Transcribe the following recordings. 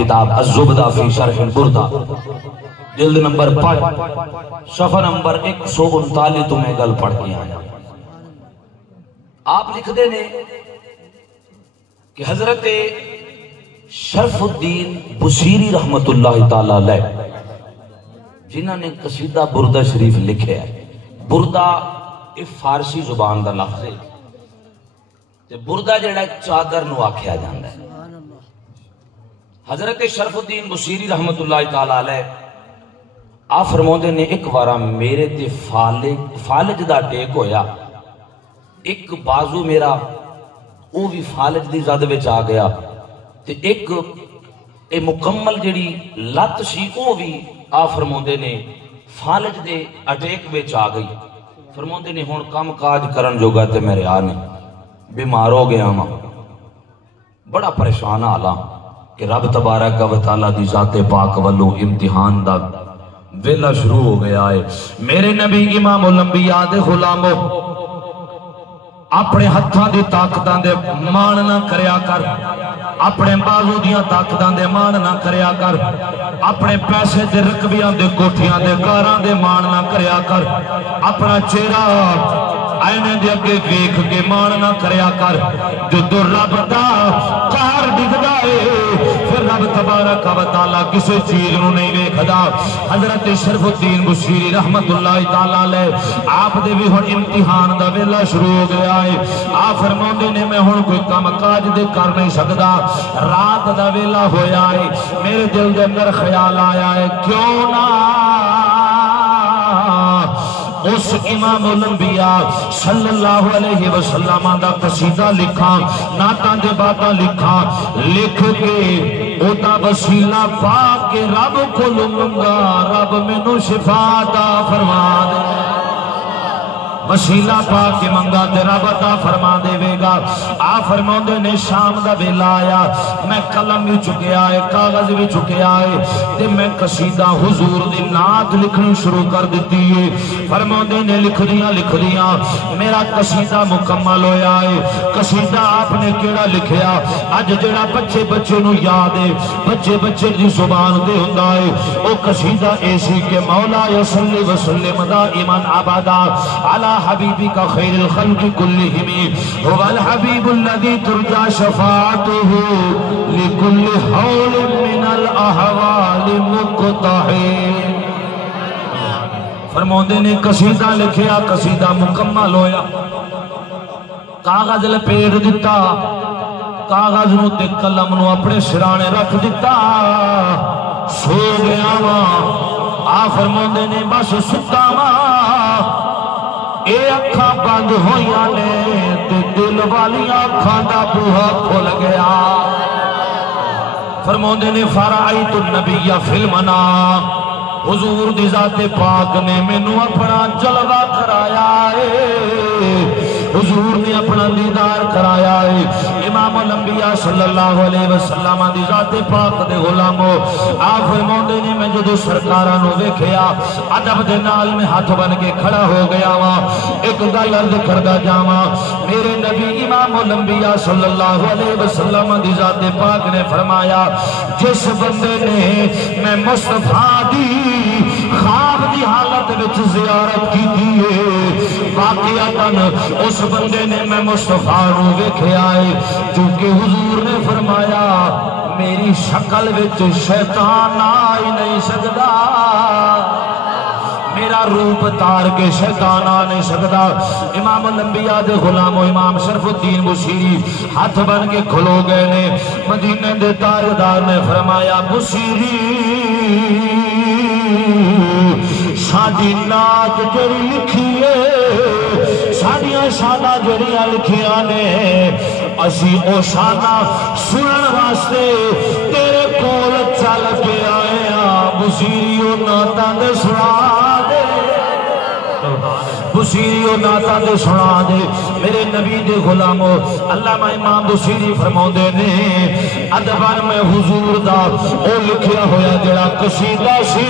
کتاب الزبدہ فی شرح البردہ جلد نمبر 5 صفحہ نمبر 139 تمہیں گل پڑھ کے آیا۔ آپ لکھ دے نے کہ حضرت شرف الدین بصیری رحمت اللہ تعالیٰ علیہ جنہوں نے قصیدہ بردہ شریف لکھے ہے، بردہ فارسی زبان دا لفظ ہے، بردہ جڑا چادر نو آکھیا جاندا ہے۔ حضرت شرف الدین بصیری رحمت اللہ تعالیٰ علیہ آپ فرماؤندے نے ایک بارہ میرے تے فالج دا ٹیک ہویا، ایک بازو میرا وہ بھی فالج دی زد وچ آ گیا تے ایک مکمل جڑی لت سی وہ بھی آپ فرماؤندے نے فالج دے اٹیک وچ آ گئی۔ فرماؤندے نے ہن کام کاج کرن جوگا تے میرے آ نہیں، بیمار ہو گیا ماں، بڑا پریشان حالاں کہ رب تبارک و تعالیٰ دی ذات پاک والو امتحان دا ویلا شروع ہو گیا ہے۔ میرے نبی امام الانبیاء دے غلامو اپنے ہتھاں دی طاقتاں دے مان نہ کریا کر، اپنے بازو دیاں طاقتاں دے مان نہ کریا کر، اپنے پیسے دے رقبیاں دے کوٹھیاں دے کاراں دے مان نہ کریا کر، اپنا چہرہ آئینے دے اگے ویکھ کے مان نہ کریا کر۔ جو رب دا قہر ڈگدا ہے پھر رب تبارک و تعالیٰ کسی چیز نو نہیں ویکھدا۔ حضرت شرف الدین بصیری رحمت اللہ تعالیٰ علیہ آپ دے بھی ہن امتحان دا ویلا شروع ہو گیا ہے۔ آپ فرماؤندے نے میں ہن کوئی کام کاج دے کر نہیں سکدا، رات دا ویلا ہویا ہے، میرے دل دے اندر خیال آیا ہے کیوں نہ اس امام الانبیاء صلی اللہ علیہ وسلم دا قصیدہ لکھا، نعتاں دے باتاں لکھا، لکھ کے او دا وسیلہ پا کے رب کو منگا، رب مینوں شفا عطا فرما دے، وسیلہ پا کے منگا تے رب عطا فرما دے وے گا۔ آپ فرماؤندے نے شام دا ویلا آیا، میں قلم بھی چکیا ہے، کاغذ بھی چکیا ہے تے میں قصیدہ حضور دی نعت لکھنی شروع کر دیتی ہے۔ فرماؤندے نے لکھ دیاں میرا قصیدہ مکمل ہویا ہے۔ قصیدہ آپ نے کیڑا لکھیا اج جڑا بچے نو یاد ہے، بچے دی زبان دے ہوندا ہے، او قصیدہ ایسی کہ مولا صلی وسلم دائما ابدا علی حبیبی کا خیر الخلق کلہم هو الحبیب الذی ترجى شفاعته لكل حول من الاحوال مقتحم۔ فرماؤندے نے قصیدہ لکھیا، قصیدہ مکمل ہویا، کاغذ لپیٹ دیتا، کاغذ نو تے قلم نو اپنے سرانے رکھ دیتا، سو گیا ماں۔ آپ فرماؤندے نے بس ستا ماں، اے اکھاں بند ہویاں نے تے دل والیاں اکھاں دا بوہا کھل گیا۔ فرماؤندے نے فرائیت النبی فی المنام، حضور دی ذات پاک نے مینوں اپنا جلوہ کرایا ہے، حضور نے اپنا دیدار کرایا ہے۔ امام الانبیاء صلی اللہ علیہ وسلم دی ذات پاک دے غلاموں آپ فرماؤندے نے میں جدو سرکاراں نو ویکھیا ادب دے نال میں ہاتھ بن کے کھڑا ہو گیا وا، ایک گل عرض کردا جاواں، میرے نبی امام الانبیاء صلی اللہ علیہ وسلم دی ذات پاک نے فرمایا جس بندے نے میں مصطفیٰ دی خواب دی حالت وچ زیارت کی ہے، واقعتاً اس بندے نے میں مصطفیٰ نو ویکھیا ہے، چونکہ حضور نے فرمایا میری شکل وچ شیطان آ ہی نہیں سکدا، میرا روپ تار کے شیطان آ نہیں سکدا۔ امام الانبیاء دے غلامو امام شرف الدین بصیری ہاتھ بن کے کھلو گئے نے، مدینے دے تاجدار نے فرمایا بصیری ساڈی نعت جڑی لکھیے، ساڈیاں شاناں جڑیاں لکھیاں نے، اسی او شاناں سنن واسطے تیرے کول چل کے آئے ہاں، بصیری نعتاں دے سنا دے، بصیری نعتاں دے سنا دے۔ میرے نبی دے غلامو علامہ امام بصیری فرماؤندے نے ادبان میں حضور دا او لکھیا ہویا جڑا قصیدہ سی،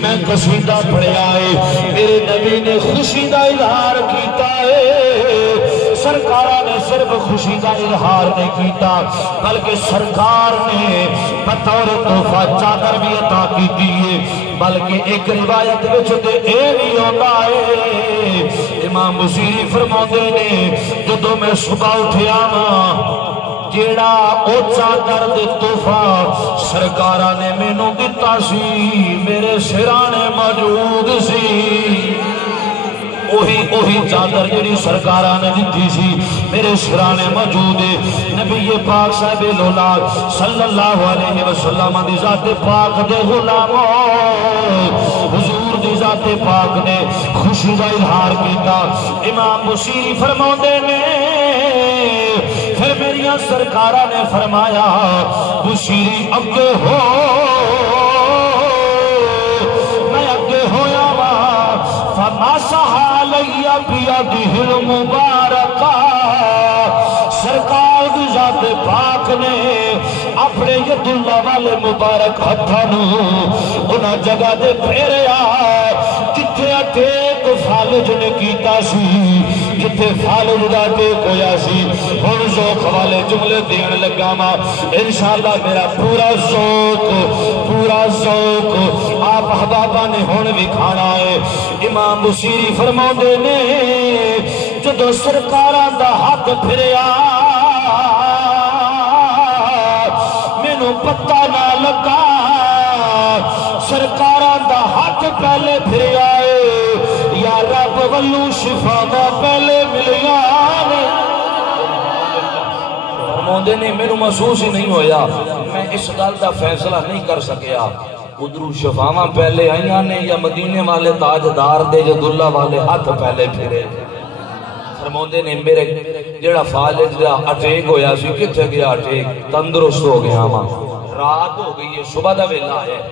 میں قصیدہ پڑھیا ہے، میرے نبی نے خوشی دا اظہار کیتا ہے، سرکار نے صرف خوشی کا اظہار نہیں کیتا بلکہ سرکار نے بطور تحفہ چادر بھی عطا کی ہے بلکہ ایک روایت وچ تے اے بھی ہوتا ہے امام بصیری فرماتے نے جدوں میں صبح اٹھیا وا جیڑا او چادر دے تحفہ سرکارہ نے مینوں دتا سی میرے سرانے موجود سی اوہی چادر جڑی سرکارہ نے دیتی سی میرے سرانے موجود ہے نبی پاک صاحب لولاد صلی اللہ علیہ وسلم دی ذات پاک دے غلاموں حضور دی ذات پاک نے خوشی کا اظہار کیتا امام بصیری فرماتے نے پھر میری سرکارہ نے فرمایا بصیری اگے ہو میں اگے ہویا وا فماسحا علیہ بیدہ المبارکہ سرکار دی ذات پاک نے اپنے ید اللہ والے مبارک ہتھانو انہاں جگہ دے پھیریا جتھے اٹیک فالج نے کیتا سی جتھے فالج دا اٹیک ہویا سی ہن ذوق والے جملے دین لگا ماں انشاءاللہ میرا پورا ذوق آپ احبابہ نے ہن بھی کھانا ہے امام بصیری فرماؤندے نے جدو سرکاراں دا ہاتھ پھریا مینوں پتہ نہ لگا سرکاراں دا ہاتھ پہلے پھریا ہے یا رب ولو شفا دا پہلے ملیا فرماؤندے نے میرے محسوس ہی نہیں ہویا میں اس گل دا فیصلہ نہیں کر سکیا ادھرو شفاواں پہلے آئیاں نے یا مدینے والے تاجدار دے جد اللہ والے ہاتھ پہلے پھرے فرماؤندے نے میرے جڑا فالج دا اٹیک ہویا سی کتھے گیا اٹیک تندرست ہو گیا ماں رات ہو گئی ہے صبح دا ویلا ہے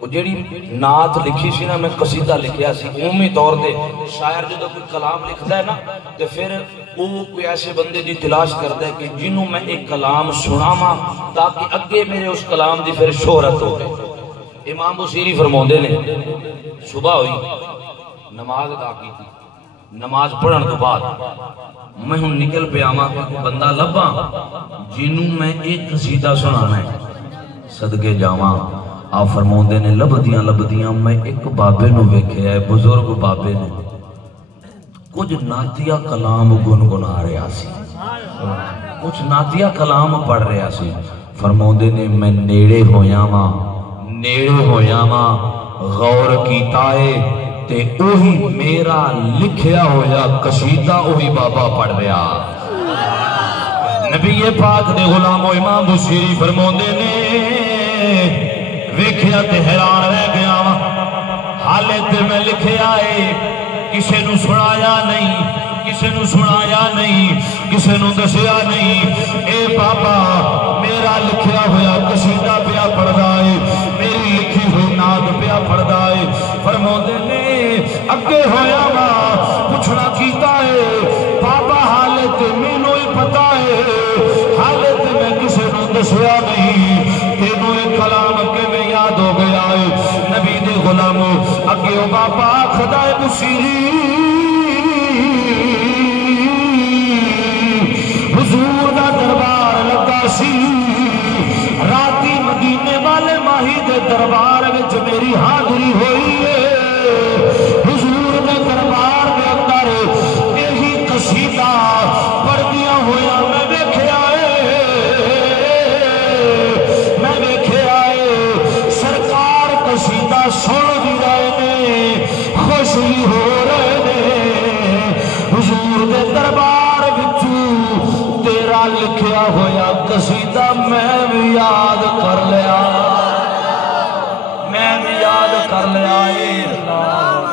وہ جیڑی نعت لکھی سی نا میں قصیدہ لکھیا سی عمومی طور دے شاعر جدو کوئی کلام لکھتا ہے نا تو پھر وہ کوئی ایسے بندے دی تلاش کرتا ہے کہ جنہوں میں ایک کلام سناواں تاکہ اگے میرے اس کلام دی پھر شہرت ہو گئے امام بصیری فرماؤندے نے صبح ہوئی نماز ادا کی تھی نماز پڑھن تو بعد میں ہوں نکل پہ آما کہ بندہ لبا جنہوں میں ایک قصیدہ سنانا ہے صدقے جاواں آپ فرماؤندے نے لبدیاں میں ایک بابے نو ویکھے ہے بزرگ بابے نے کچھ ناتیہ کلام گنگنا رہا سی کچھ ناتیہ کلام پڑھ رہا سی فرماؤندے نے میں نیڑے ہویا ماں غور کیتا ہے تے اوہی میرا لکھیا ہویا قصیدہ اوہی بابا پڑھ رہا نبی پاک دے غلام و امام بصیری فرماؤندے نے ویکھیا تے حیران رہ گیا حالے تے میں لکھیا ہے کسے نو سنایا نہیں کسے نو دسیا نہیں اے بابا میرا لکھیا ہویا قصیدہ پیا پڑھدا ہے میری لکھی ہوئی نعت پیا پڑھدا ہے فرماؤندے نے اگے ہویا وا پوچھنا کیتا ہے بابا حالے تے مینوں ہی پتہ ہے حالے تے میں کسے نو دسیا نہیں تینوں ایک کلام کیویں یاد ہو گیا ہے نبی دے غلاموں اگے او بابا خدا بصیری حضور دا دربار لگا سی راتی مدینے والے ماہی دے دربار وچ میری حاضری ہوئی ہے حضور دے دربار دے اندر یہی قصیدہ پڑھدیاں ہویا میں ویکھیا ہے سرکار قصیدہ سن بھی رہے نے خوش بھی ہو رہے نے حضور دے دربار وچوں تیرا لکھیا ہویا قصیدہ میں بھی یاد کر لیا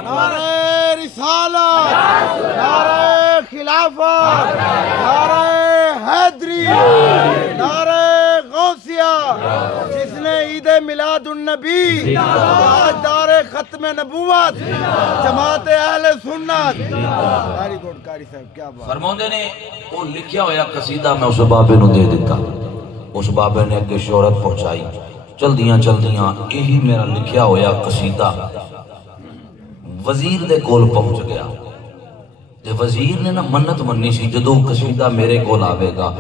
نعرہ رسالت نعرہ خلافت نعرہ حیدری نعرہ غوثیہ جس نے عید میلاد النبی تاجدار ختم نبوت جماعت اہل سنت کاری صاحب کیا بات فرماؤندے نے وہ لکھیا ہویا قصیدہ میں اس بابے نو دے دیتا اس بابے نے اگے شہرت پہنچائی چل دیاں یہی میرا لکھیا ہویا قصیدہ وزیر دے کول پہنچ گیا تے وزیر نے نا منت مننی سی جدو قصیدہ میرے کو آوے گا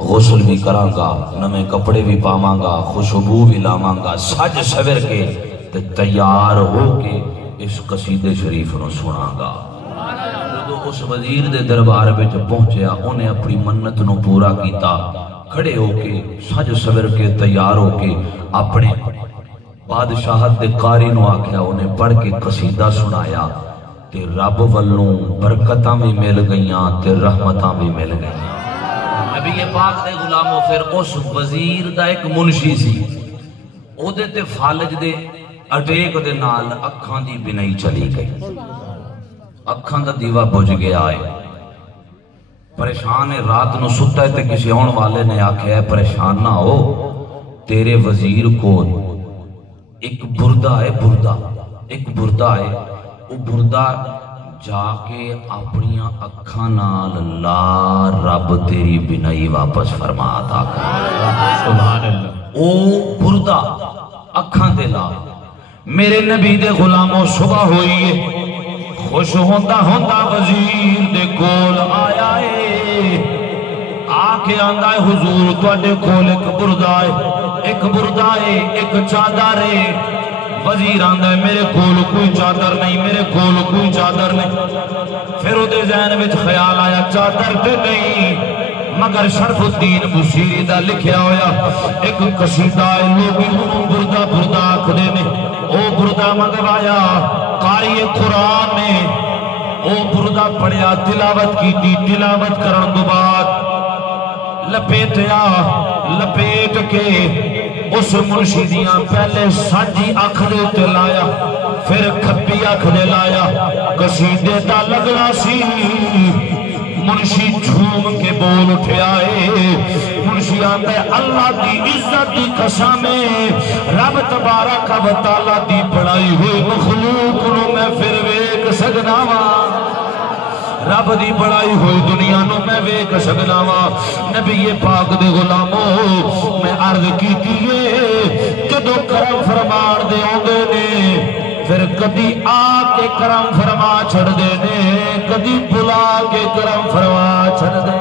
غسل بھی کراں گا نمے کپڑے بھی پاواں گا خوشبو بھی لاواں گا سج سور کے تے تیار ہو کے اس قصیدے شریف نو سناں گا جدو اس وزیر دے دربار وچ پہنچیا انہیں اپنی منت نو پورا کیتا کھڑے ہو کے سج سور کے تیار ہو کے اپنے بادشاہت دے قاری نو آکھیا انہیں پڑھ کے قصیدہ سنایا تے رب والوں برکتاں بھی مل گئیاں تے رحمتاں بھی مل گئیاں نبی پاک دے غلاموں پھر اس وزیر دا ایک منشی سی او دے تے فالج دے اٹیک دے نال اکھاں دی بنائی چلی گئی اکھاں دا دیوا بجھ گیا ہے پریشان ہے رات نو ستا ہے تے کسی آن والے نے آکھیا ہے پریشان نہ ہو تیرے وزیر کو ایک بردہ ہے ایک بردہ ہے وہ بردہ جا کے اپنی اکھاں نال لا رب تیری بنائی واپس فرما عطا کر سبحان اللہ او بردہ اکھاں دے لا میرے نبی دے غلاموں صبح ہوئی ہے خوش ہوندہ وزیر دے کول آیا ہے آکے آندہ ہے حضور تواڈے کول ایک بردہ ہے ایک چادر ہے وزیر آندہ ہے میرے کول کوئی چادر نہیں پھر او دے ذہن وچ خیال آیا چادر تے نہیں مگر شرف الدین بصیری دا لکھیا ہویا ایک قصیدہ ہے لوگی انہوں بردہ آکھدے نے او بردہ منگوایا قاری قرآن نے او بردہ پڑھیا تلاوت کی تھی تلاوت کرن دو بعد لپیٹ کے اس منشیدیاں پہلے سانجی اکھ دے تے لایا پھر کھپی اکھ دے لایا قصیدے دا لگنا سی منشی جھوم کے بول اٹھے آئے منشی آتا ہے اللہ دی عزت دی قسمیں رب تبارک و تعالیٰ دی بڑائی ہوئی مخلوق نو میں پھر ویک سگناوا رب دی بڑائی ہوئی دنیا نو میں ویک سگناوا نبی پاک دے غلاموں میں عرض کی کیے کدو کرم فرمان دے ہوندے نے پھر کدی آ کے کرم فرما چھڑ دے نے کدی بلا کے کرم فرما چھڑ دے